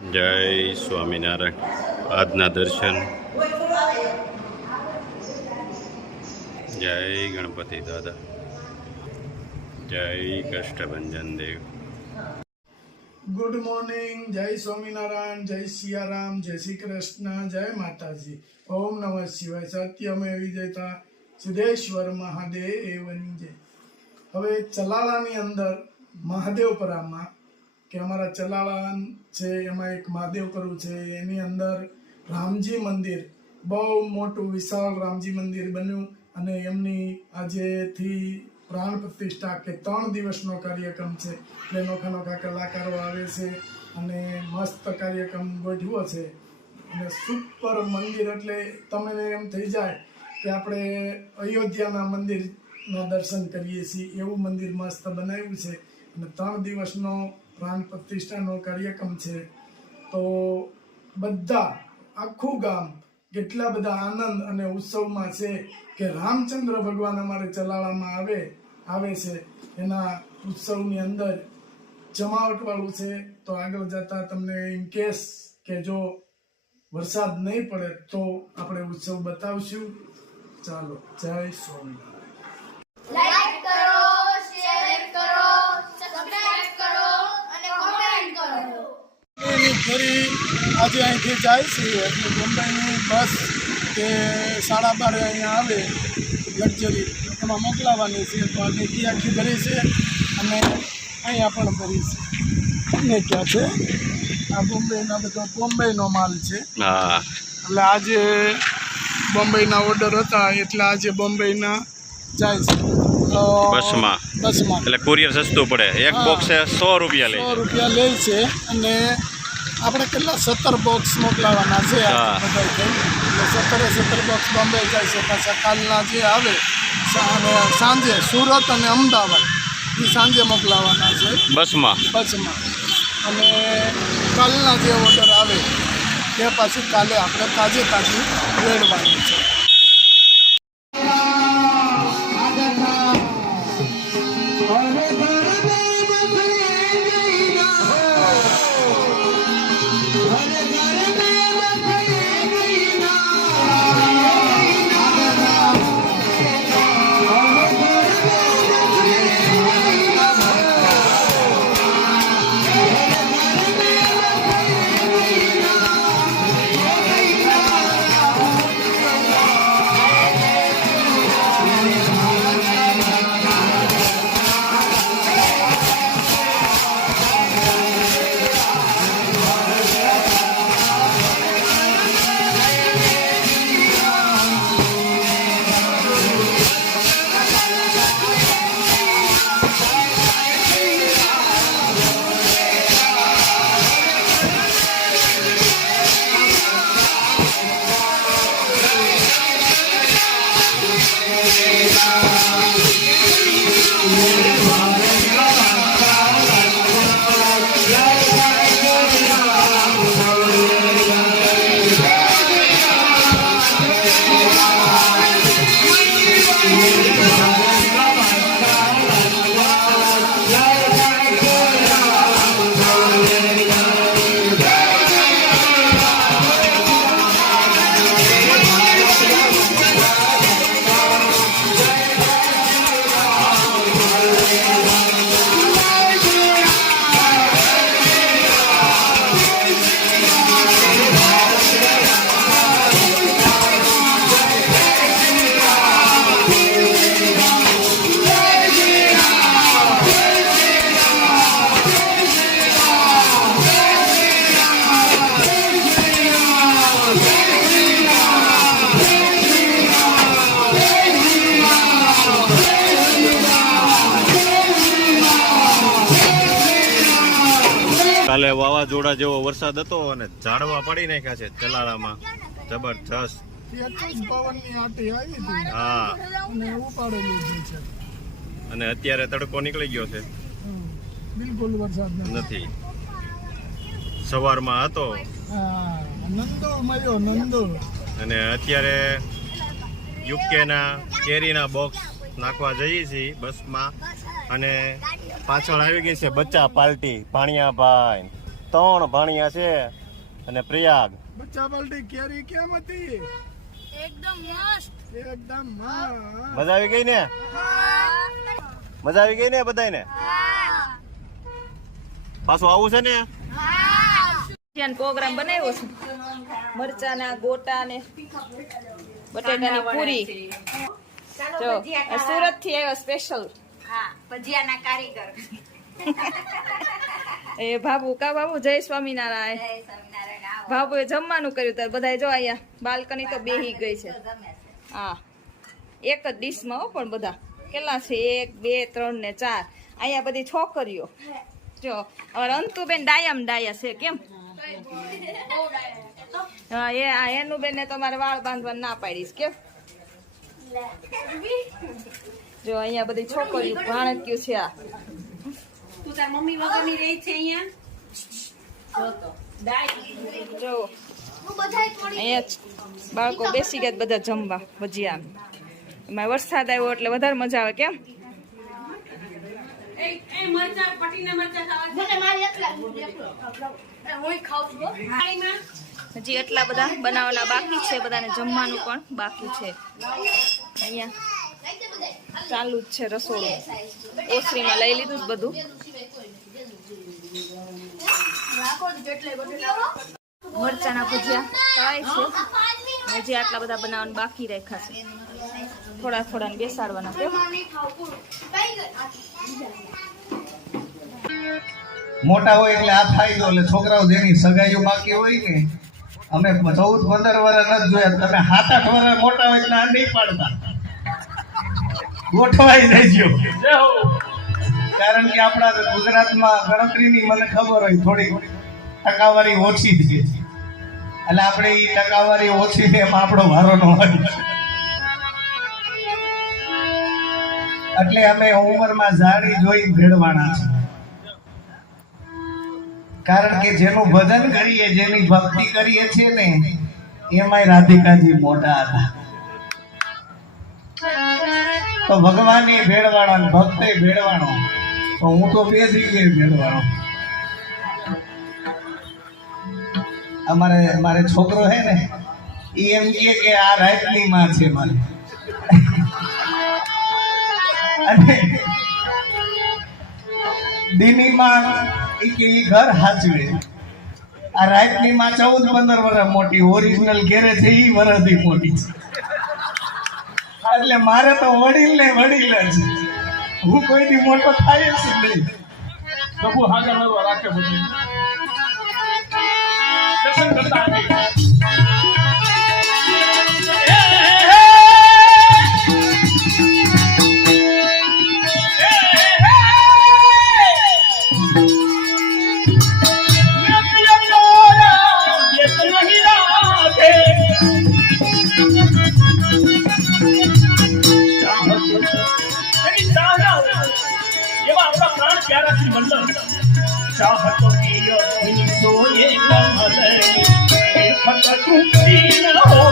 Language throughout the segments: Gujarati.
જય સ્વામિનારાયણ. આજના દર્શન. જય ગણપતિ દાદા. જય કષ્ટભંજન દેવ. Good morning. જય સ્વામિનારાયણ, જય સિયારામ, જય શ્રી કૃષ્ણ, જય માતાજી. ઓમ નમઃ શિવાય. સત્યમે વિજયતા સિદ્ધેશ્વર મહાદેવની જય. હવે ચલાળાની અંદર મહાદેવપરામાં કે અમારા ચલાળા છે એમાં એક મહાદેવપરું છે, એની અંદર રામજી મંદિર, બહુ મોટું વિશાળ રામજી મંદિર બન્યું અને એમની આજેથી પ્રાણ પ્રતિષ્ઠા કે 3 દિવસનો કાર્યક્રમ છે. એટલે નોખા નોખા કલાકારો આવે છે અને મસ્ત કાર્યક્રમ ગોઠવ્યો છે અને સુપર મંદિર. એટલે તમને એમ થઈ જાય કે આપણે અયોધ્યાના મંદિરના દર્શન કરીએ છીએ એવું મંદિર મસ્ત બનાવ્યું છે અને 3 દિવસનો પ્રાણ પ્રતિષ્ઠાનો કાર્યક્રમ છે. તો બધા આખું ગામ કેટલા બધા આનંદ અને ઉત્સવમાં છે કે રામચંદ્ર ભગવાન અમારે ચલાળામાં આવે છે. એના ઉત્સવની અંદર જમાવટવાળું છે. તો આગળ જતા તમને ઇન કેસ કે જો વરસાદ નહીં પડે તો આપણે ઉત્સવ બતાવશું. ચાલો, જય સ્વામિનારાયણ. લાઈક કરો, શેર કરો, સબસ્ક્રાઇબ કરો અને કમેન્ટ કરો. ફરી આજે અહીંથી જાય છે એટલે બોમ્બેની બસ કે 12:30 અહીંયા આવે લક્ઝરી એમાં મોકલાવાની છે. તો આગળથી આખી ભરી છે અને અહીંયા પણ ભરી છે. અને ક્યાં છે આ બોમ્બેના બધો બોમ્બેનો માલ છે. હા, એટલે આજે બોમ્બેના ઓર્ડર હતા એટલે આજે બોમ્બેના જાય છે બસમાં. બસમાં. એટલે કુરિયર સસ્તું પડે. એક હા. બોક્સ 100 રૂપિયા લે. 100 રૂપિયા લે છે અને આપણે કેટલા 17 બોક્સ મોકલાવાના છે હા. બધા થઈ. એટલે 17 બોક્સ બોમ્બે જાય છે. પાછા કાલના જે આવે અને સાંજે સુરત અને અમદાવાદ એ સાંજે મોકલાવાના છે બસમાં. અને કાલના જે ઓર્ડર આવે તે પાછું કાલે આપણે તાજી રેડવાની છે. કાલે વાવાઝોડા જેવો વરસાદ હતો અને ઝાડવા પડી નાખ્યા છે ચલાળામાં જબરજસ્ત. પવનની આટી આવી હતી હા, અને ઉપાડેલું છે અને અત્યારે તડકો નીકળી ગયો છે. બિલકુલ વરસાદ નથી. સવારમાં હતો નંદો અને અત્યારે યુકેના કેરીના બોક્સ નાખવા જઈએ છીએ બસમાં અને પાછળ આવી ગઈ છે બચ્ચા પાર્ટી, પાણિયાભાઈ ત્રણ ભાણિયા છે અને પ્રયાગ. બચ્ચા પલટી કેરી કેમ હતી? એકદમ મસ્ત. એકદમ મજા આવી ગઈ ને? મજા આવી ગઈ ને બધાને? પાછું આવું છે ને? પ્રોગ્રામ બનાવ્યો છે, મરચાના ગોટા ને બટેટાની પૂરી. જો સુરત થી આવ્યો સ્પેશિયલ. ભજીયાના કારીગર. એ બાબુ જય સ્વામિનારાયણ. બાબુએ જમવાનું કર્યું ત્યારે બધા જો અહીંયા બાલ્કની તો બેહી ગઈ છે. હા, એક જ ડીશમાં હો, પણ બધા કેટલા છે? 1 2 3 ને 4. અહીંયા બધી છોકરીઓ. જો હવે અંતુબેન ડાયા છે કેમ? હા, એનું બેન ને તમારે વાળ બાંધવા ના પાડીશ કેમ? જો અહીંયા બધી છોકરીઓ ભાણક્યું છે. આ તું તાર મમ્મી વગરની રહી છે અહીંયા જો અહીંયા બાળકો બેસી ગયા બધા જમવા ભજીયા. એમાં વરસાદ આવ્યો એટલે વધારે મજા આવે કેમ? એ મરચા પટીના મરચા ખાવા મને મારી એકલા હું ખાઉં છું. થાળીમાં હજી એટલા બધા બનાવવાના બાકી છે, બધાને જમવાનું પણ બાકી છે. અહીંયા ચાલુ જ છે રસોડું. ઓસરીમાં લઈ લીધું જ બધું. મરચાના ભજીયા તળાય છે. હજી આટલા બધા બનાવવાના બાકી રાખ્યા છે. થોડા બેસાડવાના કેમ? મોટા હોય એટલે આ ફાયદો. એટલે છોકરાઓ જેની સગાઈઓ બાકી હોય ને, અમે 14 15 વર્ષ નથી જોયા. તમે 7 8 વર્ષ મોટા હોય એટલે આ નહીં પાડતા, ગોઠવાઈ જજો. કારણ કે આપણા ગુજરાતમાં ગણતરીની મને ખબર હોય થોડી ટકાવારી ઓછી છે, એટલે આપણે એ ટકાવારી ઓછી છે એમાં આપણો વારો ન હોય. એટલે અમે ઉંમરમાં જાડી જોઈ ભેળવાના છે. કારણ કે જેનું ભજન કરીએ, જેની ભક્તિ કરીએ છીએ ને, એમાંય રાધિકાજી મોટા હતા. તો ભગવાને ભેળવાણો, ભક્તે ભેળવાણો, તો હું તો 2 જગ્યાએ ભેળવાણો. મારે છોકરો હે ને, એ એમ કે આ રાતની માં છે મારે. અને દીની માં કે ઘર હાચવે. આ રાતની માં 14 15 વર્ષ મોટી, ઓરિજિનલ ઘેરે છે એ વર્ષથી મોટી છે. એટલે મારે તો વડીલ ને વડીલ જ. હું કોઈથી મોટો થાય જ નહીં. પ્રભુ હાજર રાખે બધું દર્શન કરતા चाहत की सोए कमल फट टूटी न हो.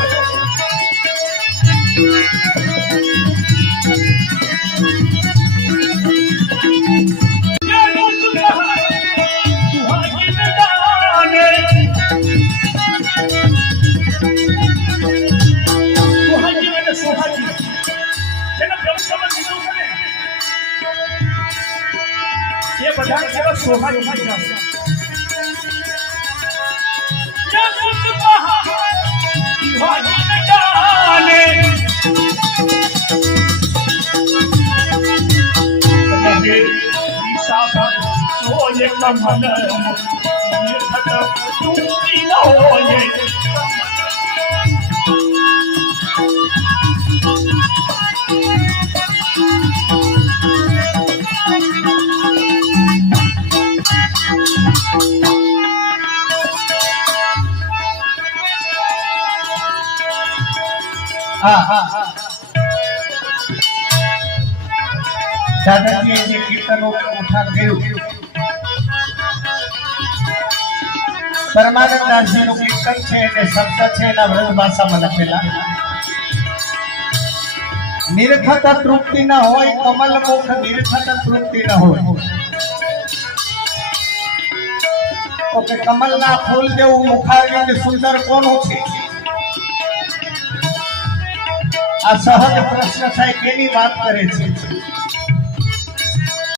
सोहारी દાદાજીએ જે કીર્તનો ઉઠાણ કર્યું, પરમાનંદદાસજીનું કીર્તન છે અને શબ્દ છે એના વ્રજ ભાષામાં લખેલા. નિરખત તૃપ્તિ ન હોય, કમલ મુખ નિરખત તૃપ્તિ ન હોય, તો કે કમલના ફૂલ જેવું મુખારવિંદ સુંદર કોનું છે? આ સહજ પ્રશ્ન થાય કેની વાત કરે છે?